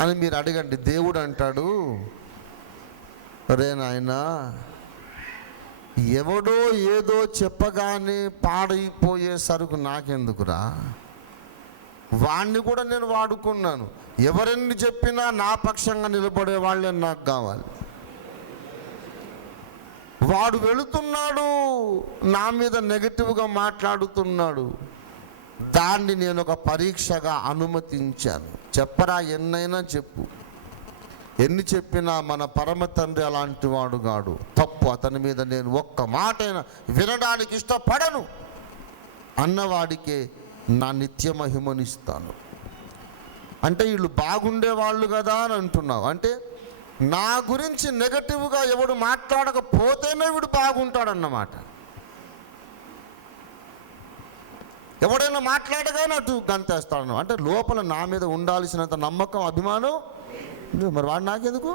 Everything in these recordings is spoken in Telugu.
అని మీరు అడగండి. దేవుడు అంటాడు, రే నాయనా, ఎవడో ఏదో చెప్పగానే పాడైపోయే సరుకు నాకెందుకురా, వాణ్ణి కూడా నేను వాడుకున్నాను. ఎవరెన్ని చెప్పినా నా పక్షంగా నిలబడే వాళ్ళే నాకు కావాలి. వాడు వెళుతున్నాడు, నా మీద నెగటివ్గా మాట్లాడుతున్నాడు, దాన్ని నేను ఒక పరీక్షగా అనుమతించాను. చెప్పరా, ఎన్నైనా చెప్పు, ఎన్ని చెప్పినా మన పరమ తండ్రి అలాంటి వాడు కాడు. తప్పు, అతని మీద నేను ఒక్క మాటైనా వినడానికి ఇష్టపడను అన్నవాడికే నా నిత్య మహిమనిస్తాను. అంటే వీళ్ళు బాగుండేవాళ్ళు కదా అని అంటున్నావు. అంటే నా గురించి నెగటివ్గా ఎవడు మాట్లాడకపోతేనే వీడు బాగుంటాడన్నమాట. ఎవడైనా మాట్లాడగానే అటు గంతేస్తాడు. అంటే లోపల నా మీద ఉండాల్సినంత నమ్మకం, అభిమానం మరి వాడు నాకెందుకు?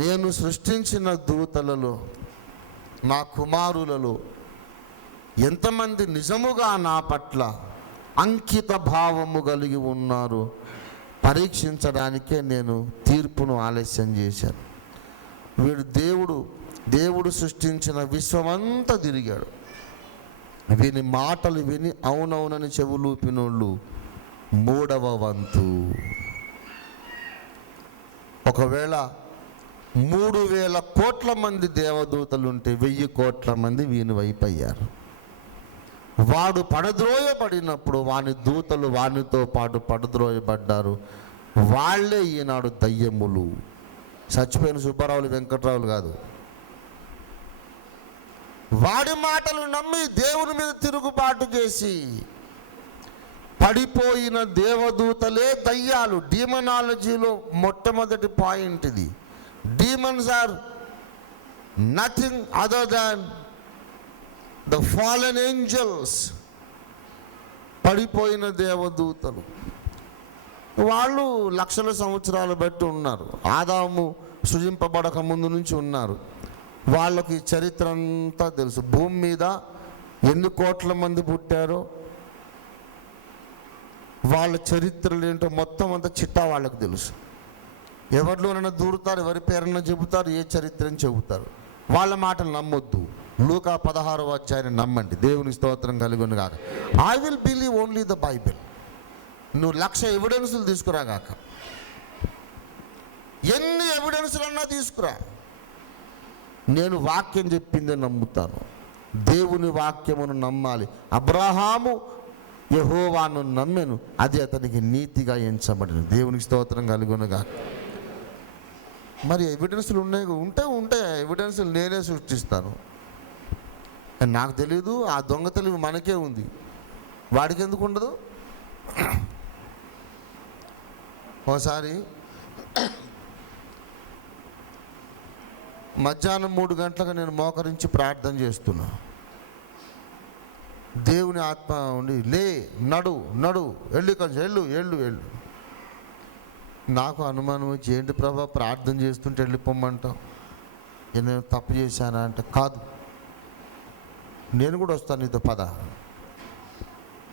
నేను సృష్టించిన దూతలలో, నా కుమారులలో ఎంతమంది నిజముగా నా పట్ల అంకిత భావము కలిగి ఉన్నారు పరీక్షించడానికే నేను తీర్పును ఆలస్యం చేశాను. వీడు దేవుడు సృష్టించిన విశ్వమంతా తిరిగాడు. వీని మాటలు విని అవునవునని చెవులూపినోళ్ళు 3వ వంతు. ఒకవేళ 3,000 కోట్ల మంది దేవదూతలుంటే 1,000 కోట్ల మంది వీని వైపు అయ్యారు. వాడు పడద్రోయబడినప్పుడు వాని దూతలు వానితో పాటు పడద్రోయబడ్డారు. వాళ్ళే ఈనాడు దయ్యములు. చచ్చిపోయిన సుబ్బారావులు, వెంకట్రావులు కాదు. వాడి మాటలు నమ్మి దేవుని మీద తిరుగుబాటు చేసి పడిపోయిన దేవదూతలే దయ్యాలు. డీమనాలజీలో మొట్టమొదటి పాయింట్ ఇది. Demons are nothing other than the fallen angels. పడిపోయిన దేవదూతలు. వాళ్ళు లక్షల సంవత్సరాలు బట్టి ఉన్నారు. ఆదాము సృజింపబడక ముందు నుంచి ఉన్నారు. వాళ్ళకి చరిత్ర అంతా తెలుసు. భూమి మీద ఎన్ని కోట్ల మంది పుట్టారో, వాళ్ళ చరిత్రలు ఏంటో మొత్తం అంతా చిట్టా వాళ్ళకు తెలుసు. ఎవరిలోనైనా దూరుతారు, ఎవరి పేరన్నా చెబుతారు, ఏ చరిత్రని చెబుతారు. వాళ్ళ మాటలు నమ్మొద్దు. లూకా 16వ అధ్యాయాన్ని నమ్మండి. దేవుని స్తోత్రం కలుగును గాక. I will believe only the Bible. నువ్వు 1,00,000 ఎవిడెన్సులు తీసుకురాగాక, ఎన్ని ఎవిడెన్సులన్నా తీసుకురా, నేను వాక్యం చెప్పిందే నమ్ముతాను. దేవుని వాక్యమును నమ్మాలి. అబ్రహాము యెహోవాను నమ్మెను, అది అతనికి నీతిగా ఎంచబడిన. దేవునికి స్తోత్రం కలుగునుగా. మరి ఎవిడెన్సులు ఉంటే ఎవిడెన్సులు నేనే సృష్టిస్తాను. నాకు తెలీదు. ఆ దొంగ తెలివి మనకే ఉంది, వాడికి ఎందుకు ఉండదు? ఒకసారి మధ్యాహ్నం 3 గంటలకు నేను మోకరించి ప్రార్థన చేస్తున్నా. దేవుని ఆత్మ ఉండి, లే, నడు వెళ్ళు, కొంచెం వెళ్ళు. నాకు అనుమానం వచ్చి, ఏంటి ప్రభా ప్రార్థన చేస్తుంటే వెళ్ళిపోమ్మంటావు, నేను తప్పు చేశానా అంటే, కాదు నేను కూడా వస్తాను నీతో, పద.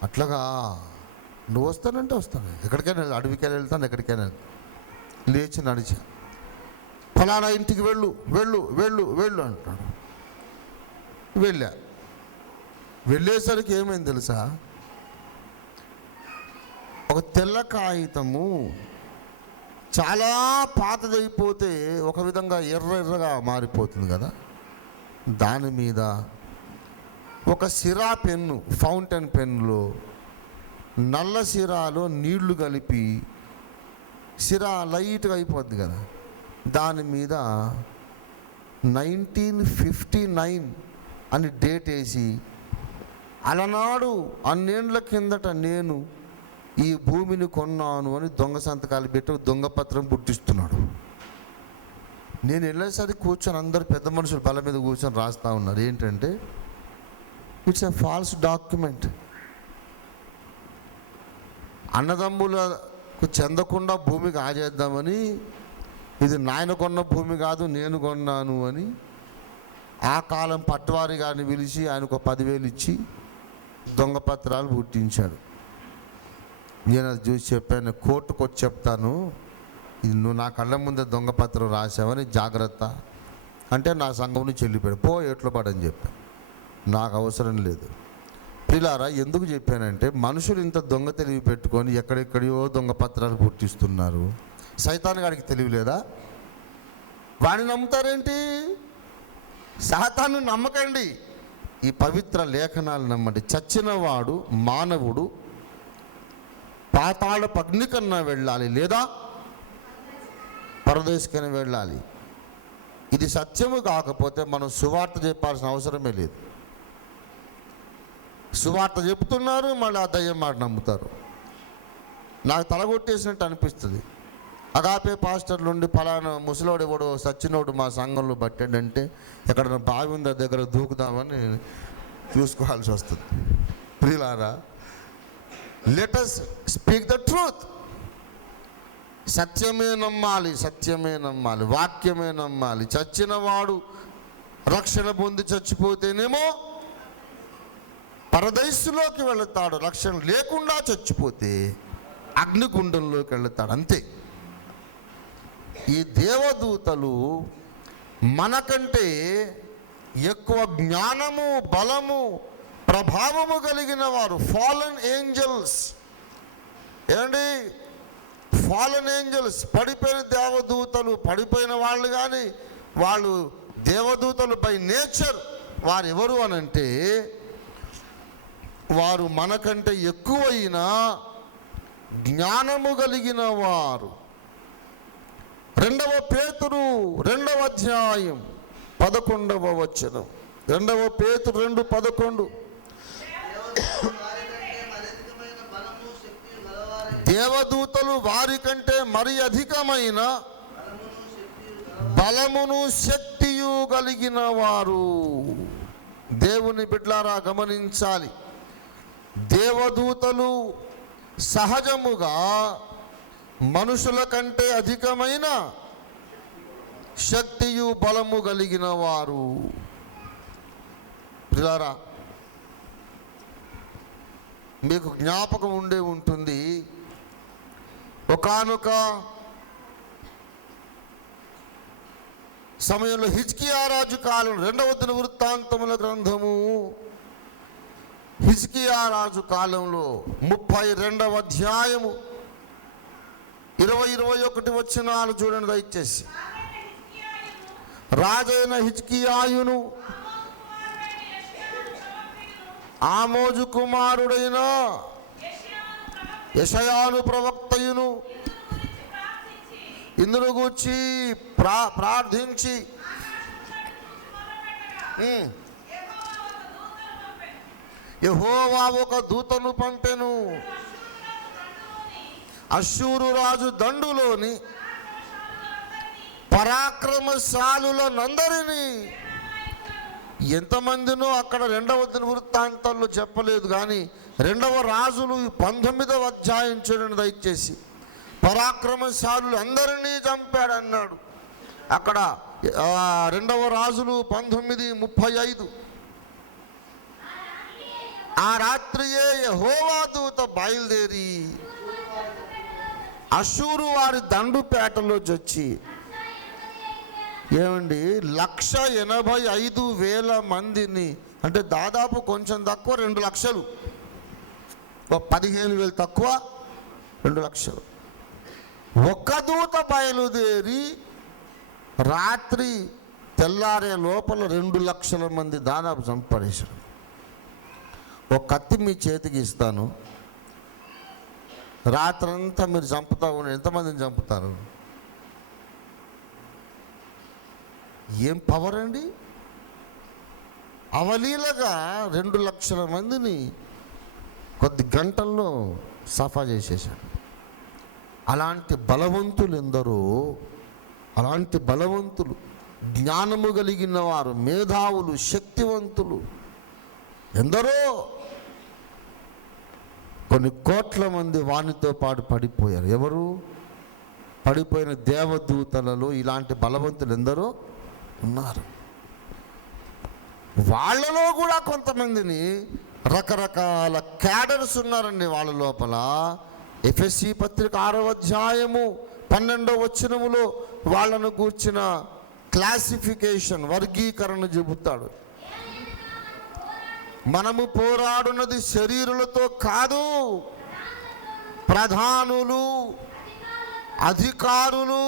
అట్లాగా నువ్వు వస్తానంటే వస్తాను. ఎక్కడికైనా అడవికైనా వెళ్తాను, ఎక్కడికైనా. లేచి నడిచా. ఫలానా ఇంటికి వెళ్ళు అంటాడు. వెళ్ళేసరికి ఏమైంది తెలుసా? ఒక తెల్ల కాగితము చాలా పాతదైపోతే ఒక విధంగా ఎర్రగా మారిపోతుంది కదా, దాని మీద ఒక సిరా పెన్ను, ఫౌంటైన్ పెన్నులో నల్ల సిరాలో నీళ్లు కలిపి, సిరా లైట్గా అయిపోద్ది కదా, దాని మీద 1959 అని డేట్ వేసి, అలనాడు అన్నేండ్ల కిందట నేను ఈ భూమిని కొన్నాను అని దొంగ సంతకాలు పెట్టి దొంగ పత్రం పుట్టిస్తున్నాడు. నేను వెళ్ళేసరికి కూర్చొని అందరు పెద్ద మనుషులు బల మీద కూర్చొని రాస్తూ ఉన్నారు. ఏంటంటే, ఇట్స్ ఎ ఫాల్స్ డాక్యుమెంట్. అన్నదమ్ములకు చెందకుండా భూమికి ఆజేద్దామని, ఇది నాయన కొన్న భూమి కాదు, నేను కొన్నాను అని ఆ కాలం పట్వారి గారిని పిలిచి ఆయనకు 10,000 ఇచ్చి దొంగ పత్రాలు పుట్టించాడు. నేను అది చూసి చెప్పాను, కోర్టుకు వచ్చి చెప్తాను, ఇది నువ్వు నా కళ్ళ ముందే దొంగ పత్రం రాసావని, జాగ్రత్త అంటే నా సంఘం నుంచి వెళ్ళిపోయాడు. పో ఎట్లో పడని చెప్పాను, నాకు అవసరం లేదు. పిల్లారా, ఎందుకు చెప్పానంటే మనుషులు ఇంత దొంగ తెలివి పెట్టుకొని ఎక్కడెక్కడియో దొంగ పత్రాలు పుట్టిస్తున్నారు. సైతాన్ గాడికి తెలివి లేదా? వాడిని నమ్ముతారేంటి? సాతాను నమ్మకండి, ఈ పవిత్ర లేఖనాలు నమ్మండి. చచ్చినవాడు మానవుడు పాతాళపు అగ్ని కన్నా వెళ్ళాలి, లేదా పరదేశకైనా వెళ్ళాలి. ఇది సత్యము కాకపోతే మనం సువార్త చెప్పాల్సిన అవసరమే లేదు. సువార్త చెప్తున్నారు, మళ్ళీ ఆ దయ్యం మాట నమ్ముతారు. నాకు తలగొట్టేసినట్టు అనిపిస్తుంది. అగాపే పాస్టర్లు ఉండి ఫలానా ముసలోడు ఎవడో సచ్చినోడు మా సంఘంలో పట్టాడంటే ఎక్కడైనా బావి ఉందా దగ్గర దూకుదామని చూసుకోవాల్సి వస్తుంది. ప్రియులారా, let us speak the truth. సత్యమే నమ్మాలి, సత్యమే నమ్మాలి, వాక్యమే నమ్మాలి. చచ్చినవాడు రక్షణ పొంది చచ్చిపోతేనేమో పరదేశంలోకి వెళతాడు, రక్షణ లేకుండా చచ్చిపోతే అగ్నిగుండంలోకి వెళతాడు, అంతే. ఈ దేవదూతలు మనకంటే ఎక్కువ జ్ఞానము, బలము, ప్రభావము కలిగిన వారు. ఫాలన్ ఏంజల్స్ ఏమండి, ఫాలన్ ఏంజల్స్, పడిపోయిన దేవదూతలు, పడిపోయిన వాళ్ళు కానీ వాళ్ళు దేవదూతలు బై నేచర్. వారు ఎవరు అనంటే వారు మనకంటే ఎక్కువైన జ్ఞానము కలిగిన వారు. 2 పేతురు 2వ అధ్యాయం 11వ వచనం. 2 పేతురు 2:11. దేవదూతలు వారి కంటే మరి అధికమైన బలమును శక్తియు కలిగిన వారు. దేవుని బిడ్డలారా గమనించాలి, దేవదూతలు సహజముగా మనుషుల కంటే అధికమైన శక్తియు బలము కలిగిన వారు. పిల్లారా, మీకు జ్ఞాపకం ఉండే ఉంటుంది, ఒకానొక సమయంలో హిజ్కియా రాజు కాలం, 2వ దినవృత్తాంతముల గ్రంథము హిజ్కియా రాజు కాలంలో 32వ అధ్యాయము 20-21 వచనాలు చూడండి దయచేసి. రాజైన హిజ్కియాయును ఆమోజు కుమారుడైన యెషయాను ప్రవక్తయును ఇందును గూర్చి ప్రార్థించి యెహోవా ఒక దూతను పంపెను. అష్షూరు రాజు దండులోని పరాక్రమశాలులనందరినీ, ఎంతమందినో అక్కడ 2వ దినవృత్తాంతాల్లో చెప్పలేదు కానీ 2వ రాజులు 19వ అధ్యాయం చూడండి దయచేసి. పరాక్రమశాలులు అందరినీ చంపాడన్నాడు అక్కడ. 2వ రాజులు 19:35. ఆ రాత్రియే యెహోవా దూత బయలుదేరి అష్షూరు వారి దండుపేటలో వచ్చి, ఏమండి, 185,000 మందిని, అంటే దాదాపు కొంచెం తక్కువ 2 లక్షలు, 15,000 తక్కువ 2 లక్షలు. ఒక్క దూత బయలుదేరి రాత్రి తెల్లారే లోపల 2 లక్షల మంది దాదాపు చంపడేశారు. ఒక కత్తి మీ చేతికి ఇస్తాను, రాత్రంతా మీరు చంపుతా ఉండి ఎంతమందిని చంపుతారు? ఏం పవర్ అండి! అవలీలగా 2 లక్షల మందిని కొద్ది గంటల్లో సఫా చేసేసాడు. అలాంటి బలవంతులు ఎందరో, అలాంటి బలవంతులు, జ్ఞానము కలిగిన వారు, మేధావులు, శక్తివంతులు ఎందరో, కొన్ని కోట్ల మంది వానితో పాటు పడిపోయారు. ఎవరు? పడిపోయిన దేవదూతలలో ఇలాంటి బలవంతులు ఎందరో ఉన్నారు. వాళ్ళలో కూడా కొంతమందిని, రకరకాల క్యాడర్స్ ఉన్నారండి వాళ్ళ లోపల. ఎఫెసీ పత్రిక 6వ అధ్యాయము 12వ వచనములో వాళ్ళను కూర్చిన క్లాసిఫికేషన్, వర్గీకరణ చెబుతాడు. మనము పోరాడున్నది శరీరులతో కాదు, ప్రధానులు, అధికారులు,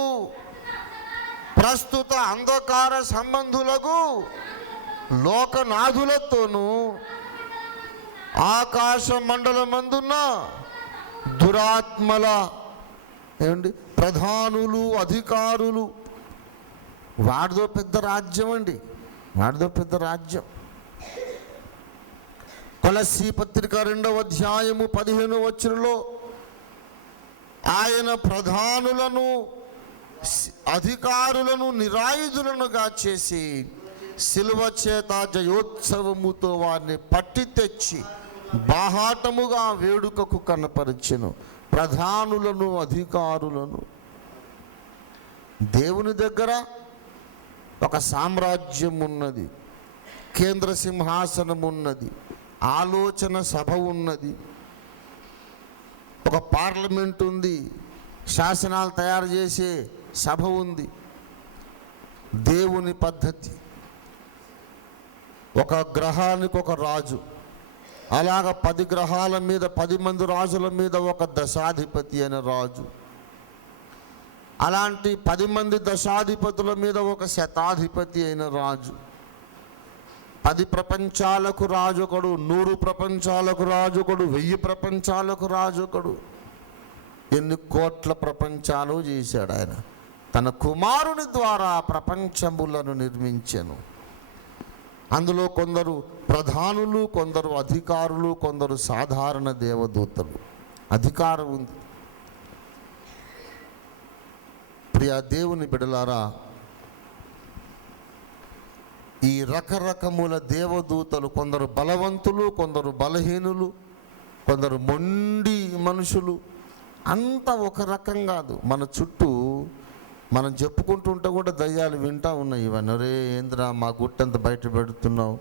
ప్రస్తుత అంధకార సంబంధులకు, లోకనాథులతోనూ, ఆకాశ మండలమందున్న దురాత్మల ఏమండి ప్రధానులు, అధికారులు. వాడిదో పెద్ద రాజ్యం అండి, వాడిదో పెద్ద రాజ్యం. కొలస్సీ పత్రిక 2వ అధ్యాయము 15వ వచనంలో ఆయన ప్రధానులను, అధికారులను నిరాయుధులనుగా చేసి శిలువ చేత జయోత్సవముతో వారిని పట్టి తెచ్చి బాహాటముగా వేడుకకు కనపరిచెను. ప్రధానులను, అధికారులను. దేవుని దగ్గర ఒక సామ్రాజ్యం ఉన్నది, కేంద్ర సింహాసనం ఉన్నది, ఆలోచన సభ ఉన్నది, ఒక పార్లమెంట్ ఉంది, శాసనాలు తయారు చేసే సభ ఉంది. దేవుని పద్ధతి. ఒక గ్రహానికి ఒక రాజు, అలాగ 10 గ్రహాల మీద 10 మంది రాజుల మీద ఒక దశాధిపతి అయిన రాజు, అలాంటి 10 మంది దశాధిపతుల మీద ఒక శతాధిపతి అయిన రాజు. 10 ప్రపంచాలకు రాజొకడు, 100 ప్రపంచాలకు రాజొకడు, 1000 ప్రపంచాలకు రాజొకడు. ఎన్ని కోట్ల ప్రపంచాలు చేశాడు ఆయన. తన కుమారుని ద్వారా ప్రపంచములను నిర్మించెను. అందులో కొందరు ప్రధానులు, కొందరు అధికారులు, కొందరు సాధారణ దేవదూతలు. అధికారం ఉంది. ప్రియ దేవుని బిడ్డలారా, ఈ రకరకముల దేవదూతలు, కొందరు బలవంతులు, కొందరు బలహీనులు, కొందరు మొండి మనుషులు, అంతా ఒక రకం కాదు. మన చుట్టూ మనం చెప్పుకుంటుంటే కూడా దయ్యాలు వింటూ ఉన్నాయి. ఇవన్నీ రే ఏంద్రా మా గుట్టంత బయట పెడుతున్నావు,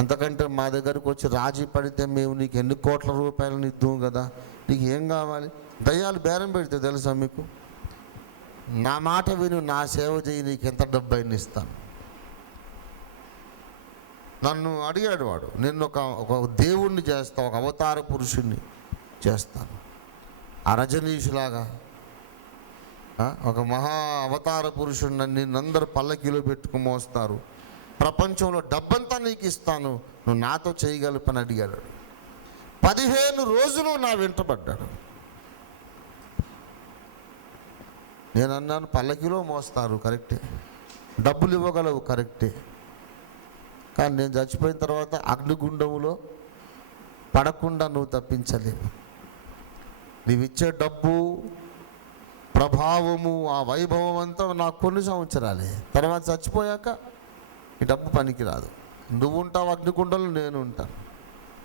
అంతకంటే మా దగ్గరకు వచ్చి రాజీ పడితే మేము నీకు ఎన్ని కోట్ల రూపాయలు ఇద్దాం కదా, నీకు ఏం కావాలి. దయ్యాలు బేరం పెడితే తెలుసా మీకు, నా మాట విను, నా సేవ చేయి, నీకు ఎంత డబ్బు అయినా ఇస్తాను. నన్ను అడిగాడు వాడు, నిన్ను ఒక దేవుణ్ణి చేస్తా, ఒక అవతార పురుషుణ్ణి చేస్తాను. ఆ రజనీషులాగా ఒక మహా అవతార పురుషుడిని నిన్నందరూ పల్లకీలో పెట్టుకుని మోస్తారు, ప్రపంచంలో డబ్బంతా నీకు ఇస్తాను, నువ్వు నాతో చేయగల పని అడిగాడు. 15 రోజులు నా వెంటబడ్డాడు. నేను అన్నాను, పల్లకీలో మోస్తారు కరెక్టే, డబ్బులు ఇవ్వగలవు కరెక్టే, కానీ నేను చచ్చిపోయిన తర్వాత అగ్నిగుండములో పడకుండా నువ్వు తప్పించలేవు. నీవు ఇచ్చే డబ్బు, ప్రభావము, ఆ వైభవం అంతా నాకు కొన్ని సంవత్సరాలే, తర్వాత చచ్చిపోయాక ఈ డబ్బు పనికిరాదు. నువ్వు ఉంటావు అగ్నిగుండంలో, నేను ఉంటాను.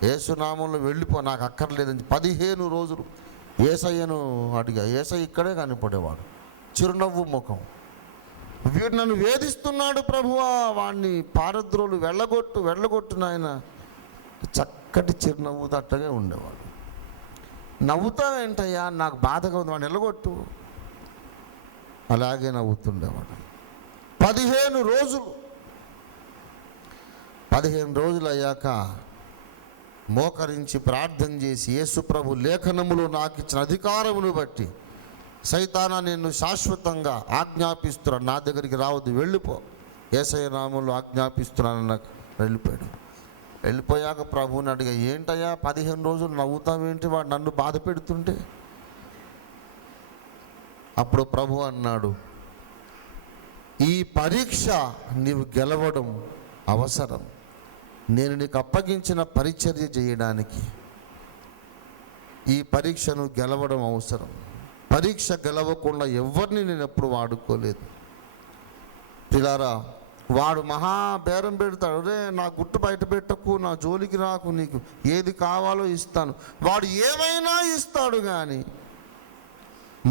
యేసునామంలో వెళ్ళిపో, నాకు అక్కర్లేదని 15 రోజులు యేసయ్యను అడిగా. యేసయ్య ఇక్కడే కనిపడేవాడు, చిరునవ్వు ముఖం. వీడు నన్ను వేధిస్తున్నాడు ప్రభువా, వాడిని పారద్రోలు, వెళ్ళగొట్టు నాయన. చక్కటి చిరునవ్వు తట్టగా ఉండేవాడు. నవ్వుతావేంటయ్యా, నాకు బాధగా ఉంది, వాడిని వెళ్ళగొట్టు. అలాగే నవ్వుతుండేవాడు. 15 రోజులు. 15 రోజులు అయ్యాక మోకరించి ప్రార్థన చేసి, యేసు ప్రభు లేఖనములో నాకు ఇచ్చిన అధికారమును బట్టి సైతానా నిన్ను శాశ్వతంగా ఆజ్ఞాపిస్తున్నాను, నా దగ్గరికి రావద్దు, వెళ్ళిపో, యేసయ్య నామంలో ఆజ్ఞాపిస్తున్నాను నాకు. వెళ్ళిపోయాడు. వెళ్ళిపోయాక ప్రభువుని అడిగా, ఏంటయ్యా 15 రోజులు నవ్వుతావేంటి, వాడు నన్ను బాధ పెడుతుంటే. అప్పుడు ప్రభు అన్నాడు, ఈ పరీక్ష నీవు గెలవడం అవసరం. నేను నీకు అప్పగించిన పరిచర్య చేయడానికి ఈ పరీక్షను గెలవడం అవసరం. పరీక్ష గెలవకుండా ఎవరిని నేను ఎప్పుడు వాడుకోలేదు. పిల్లారా, వాడు మహా బేరం పెడతాడు, రే నా గుట్టు బయట పెట్టకు, నా జోలికి రాకు, నీకు ఏది కావాలో ఇస్తాను. వాడు ఏమైనా ఇస్తాడు కానీ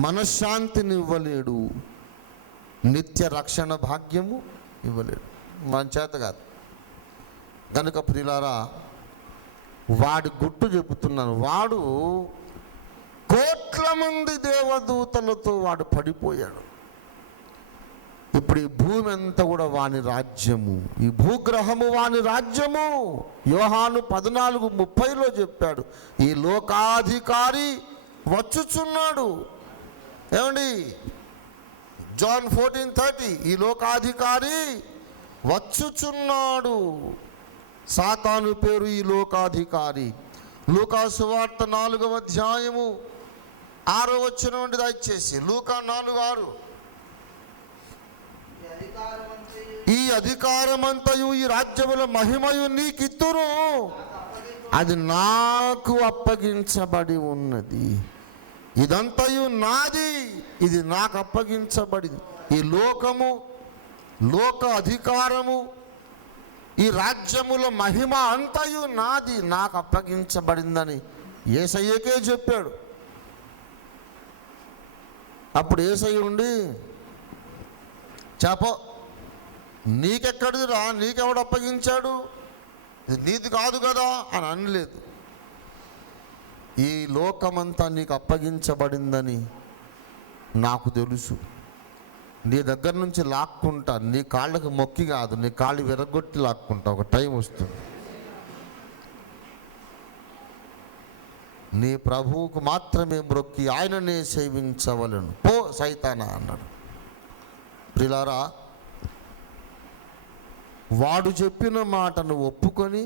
మనశ్శాంతిని ఇవ్వలేడు, నిత్య రక్షణ భాగ్యము ఇవ్వలేడు. మన చేత కాదు. కనుక ప్రియులారా, వాడి గుట్టు చెబుతున్నాను. వాడు కోట్ల మంది దేవదూతలతో వాడు పడిపోయాడు. ఇప్పుడు ఈ భూమి అంతా కూడా వాని రాజ్యము, ఈ భూగ్రహము వాని రాజ్యము. యోహాను 14:30 చెప్పాడు, ఈ లోకాధికారి వచ్చుచున్నాడు. ఏమండి, జాన్ 14:30, ఈ లోకాధికారి వచ్చుచున్నాడు. సాతాను పేరు ఈ లోకాధికారి. లూకా సువార్త 4వ అధ్యాయము 6వ వచనం నుండి దయచేసి. లూకా 4:6, ఈ అధికారమంతయు ఈ రాజ్యముల మహిమయు నీకిత్తురు, అది నాకు అప్పగించబడి ఉన్నది. ఇదంతయు నాది, ఇది నాకు అప్పగించబడింది. ఈ లోకము, లోక అధికారము, ఈ రాజ్యముల మహిమ అంతయు నాది, నాకు అప్పగించబడిందని యేసయ్యకే చెప్పాడు. అప్పుడు యేసయ్య ఉండి, చెప్ప నీకెక్కడిదిరా, నీకెవడు అప్పగించాడు, ఇది నీది కాదు కదా అని అనలేదు. ఈ లోకమంతా నీకు అప్పగించబడిందని నాకు తెలుసు. నీ దగ్గర నుంచి లాక్కుంటా, నీ కాళ్ళకు మొక్కి కాదు, నీ కాళ్ళు విరగొట్టి లాక్కుంటా. ఒక టైం వస్తుంది. నీ ప్రభువుకు మాత్రమే మొక్కి ఆయననే సేవించవలను, పో సైతానా అన్నాడు. ప్రియులారా, వాడు చెప్పిన మాటను ఒప్పుకొని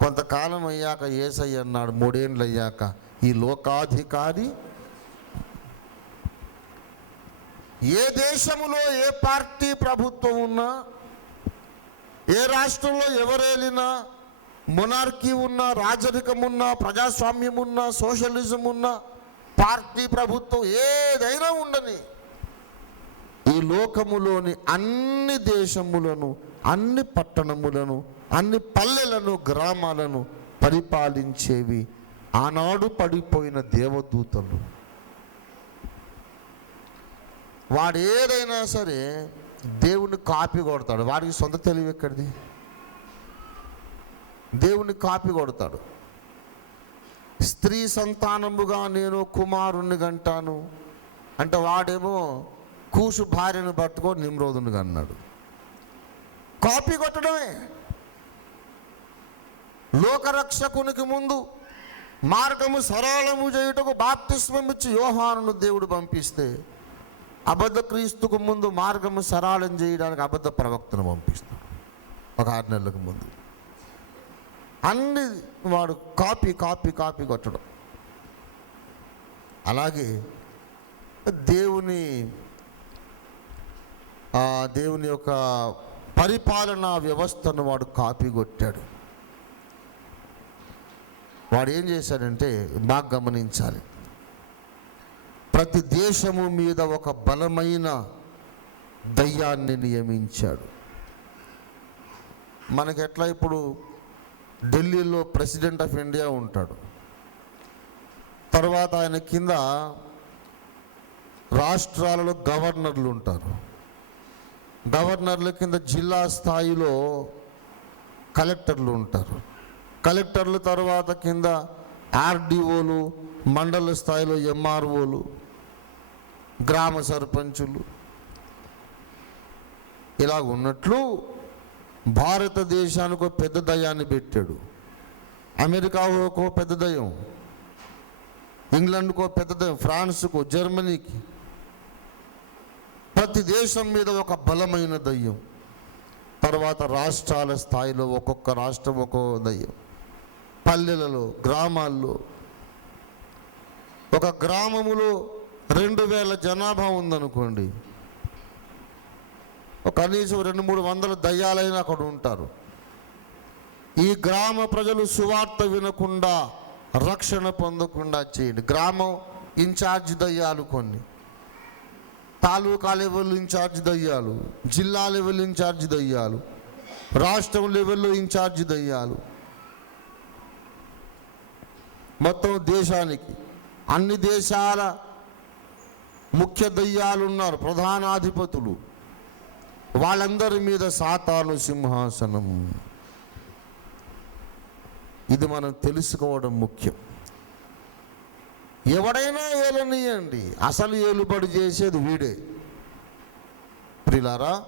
కొంతకాలం అయ్యాక యేసయ్య అన్నాడు, 3 ఏళ్ళు అయ్యాక, ఈ లోకాధికారి ఏ దేశములో ఏ పార్టీ ప్రభుత్వం ఉన్నా, ఏ రాష్ట్రంలో ఎవరేలినా, మొనార్కీ ఉన్నా, రాజరికం ఉన్నా, ప్రజాస్వామ్యం ఉన్నా, సోషలిజం ఉన్నా, పార్టీ ప్రభుత్వం ఏదైనా ఉండని, ఈ లోకములోని అన్ని దేశములను, అన్ని పట్టణములను, అన్ని పల్లెలను, గ్రామాలను పరిపాలించేవి ఆనాడు పడిపోయిన దేవదూతలు. వాడు ఏదైనా సరే దేవుని కాపీ కొడతాడు. వాడికి సొంత తెలివి ఎక్కడిది? దేవుని కాపీ కొడతాడు. స్త్రీ సంతానముగా నేను కుమారుణ్ణి కంటాను అంటే వాడేమో కూసు భార్యను పట్టుకొని నిమ్రోదునిగా అన్నాడు. కాపీ కొట్టడమే. లోకరక్షకునికి ముందు మార్గము సరళము చేయుటకు బాప్తిస్మం ఇచ్చి యోహానును దేవుడు పంపిస్తే, అబద్ధ క్రీస్తుకు ముందు మార్గము సరళం చేయడానికి అబద్ధ ప్రవక్తను పంపిస్తాడు ఒక 6 నెలలకు ముందు. అన్ని వాడు కాపీ కాపీ కాపీ కొట్టడం. అలాగే దేవుని యొక్క పరిపాలనా వ్యవస్థను వాడు కాపీ కొట్టాడు. వాడు ఏం చేశాడంటే, బాగా గమనించాలి, ప్రతి దేశము మీద ఒక బలమైన దయ్యాన్ని నియమించాడు. మనకెట్లా ఇప్పుడు ఢిల్లీలో ప్రెసిడెంట్ ఆఫ్ ఇండియా ఉంటాడు, తర్వాత ఆయన కింద రాష్ట్రాలలో గవర్నర్లు ఉంటారు, గవర్నర్ల కింద జిల్లా స్థాయిలో కలెక్టర్లు ఉంటారు, కలెక్టర్ల తర్వాత కింద ఆర్డీఓలు, మండల స్థాయిలో ఎంఆర్ఓలు, గ్రామ సర్పంచులు. ఇలా ఉన్నట్లు భారతదేశానికి ఒక పెద్ద దయ్యాన్ని పెట్టాడు. అమెరికాకు పెద్ద దయ్యం, ఇంగ్లాండ్కో పెద్ద దయ్యం, ఫ్రాన్స్కు, జర్మనీకి, ప్రతి దేశం మీద ఒక బలమైన దయ్యం. తర్వాత రాష్ట్రాల స్థాయిలో ఒక్కొక్క రాష్ట్రం ఒక్కొక్క దయ్యం. పల్లెలలో, గ్రామాల్లో, ఒక గ్రామములో 2000 జనాభా ఉందనుకోండి, కనీసం 200-300 దయ్యాలైనా అక్కడ ఉంటారు. ఈ గ్రామ ప్రజలు సువార్త వినకుండా, రక్షణ పొందకుండా చేయండి. గ్రామం ఇన్ఛార్జ్ దయ్యాలు, కొన్ని తాలూకా లెవెల్ ఇన్ఛార్జ్ దయ్యాలు, జిల్లా లెవెల్ ఇన్ఛార్జ్ దయ్యాలు, రాష్ట్రం లెవెల్లో ఇన్ఛార్జ్ దయ్యాలు, మొత్తం దేశానికి అన్ని దేశాల ముఖ్య దయ్యాలు ఉన్నారు, ప్రధానాధిపతులు. వాళ్ళందరి మీద సాతాను సింహాసనం. ఇది మనం తెలుసుకోవడం ముఖ్యం. ఎవడైనా ఏలనియండి, అసలు ఏలుబడి చేసేది వీడే. ప్రియులారా,